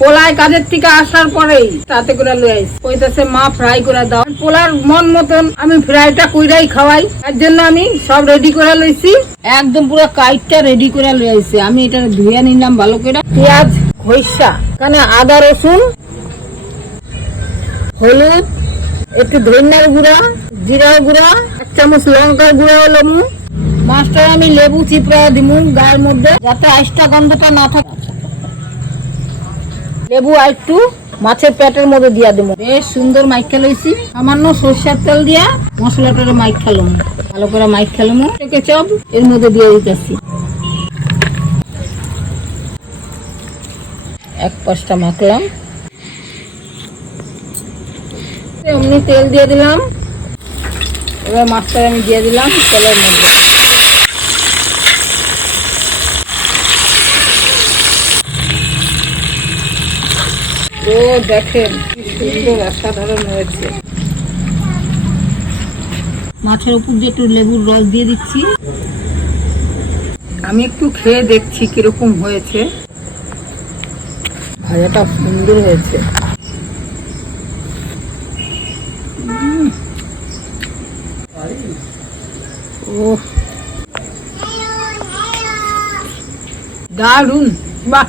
পোলায় কাজের থেকে আসার পরেই তাতে করে লয়ে আইছি, কইতাছে মা ফ্রাই করে দাও। পোলার মন মতন আমি ফ্রাইটা কইরাই খাওয়াই, তার জন্য আমি সব রেডি করে লইছি, একদম পুরো কাইটটা রেডি করে লয়ে আইছি। আমি এটা ধুয়ে নিলাম ভালো করে, পেঁয়াজ ঘষা, কারণ আদা রসুন, হলুদ, একটু ধনিয়ার গুঁড়া, জিরা গুঁড়া, 1 চামচ লঙ্কার গুঁড়া, লবণ। মাছটা আমি লেবু চিপড়া দিমু গায়ের মধ্যে, যাতে আইসটা গন্ধটা না থাকে। লেবু আর একটু মাছের পেটের মধ্যে দিয়া দেবো। বেশ সুন্দর মাইখা লইছি, সামান্য সরষের তেল দিয়া মশলাটা মাইখা লম, ভালো করে মাইখা লম। কেচাপ এর মধ্যে দিয়ে দিতেছি, 1 পাশটা মাখলাম, এমনি তেল দিয়ে দিলাম। এবার মাছটা আমি দিয়ে দিলাম তেলের মধ্যে। ও দেখেন কি সুন্দর অসাধারণ হয়েছে। মাছের উপর দিয়ে একটু লেবুর রস দিয়ে দিচ্ছি। আমি একটু খেয়ে দেখছি কিরকম হয়েছে। ভাজাটা সুন্দর হয়েছে। ও দারুন, বাহ।